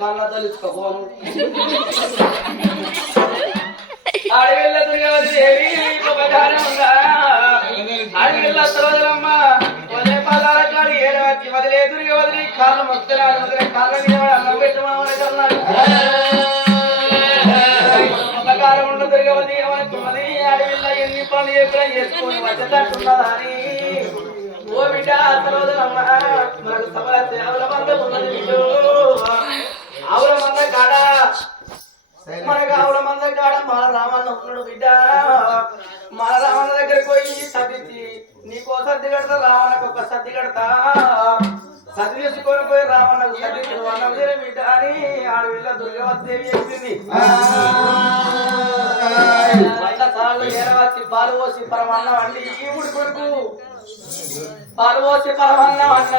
కళ్ళ తలుచుకోను అడవిల్ల దుర్గవదేవి అడవిల్ల సోదరమ్మ వదే పదాల కాడి ఏడవచ్చి వదిలే దుర్గవదిలి కాళ్ళు మొత్తరాలు వదిలే కాళ్ళ మీద అన్నం పెట్టమని కన్నాడు కాలం ఉన్న దుర్గవతి ఏమనుకున్నది అడవిల్ల ఎన్ని పనులు ఎక్కడ చేసుకొని వచ్చేటట్టున్నదని ఓ బిడ్డ సరోదరమ్మ మనకు సభల ఆవుల మంద ఉన్నది బిడ్డు ఆవుల మంద కాడ మనకు ఆవుల మంద కాడ మాల రామన్న ఉన్నాడు బిడ్డ మాల రామన్న దగ్గరికి పోయి సర్దిచ్చి నీకో సర్ది కడతా రామన్నకు ఒక సర్ది కడతా సర్ది తీసుకొని పోయి రామన్నకు సర్దించు అన్నదే బిడ్డ అని ఆడవిల్ల దుర్గవదేవి చెప్పింది ఏరవచ్చి పాలు పోసి పరమన్నం అండి ఈ ముడి కొడుకు పాలు పోసి పరమన్నం అన్న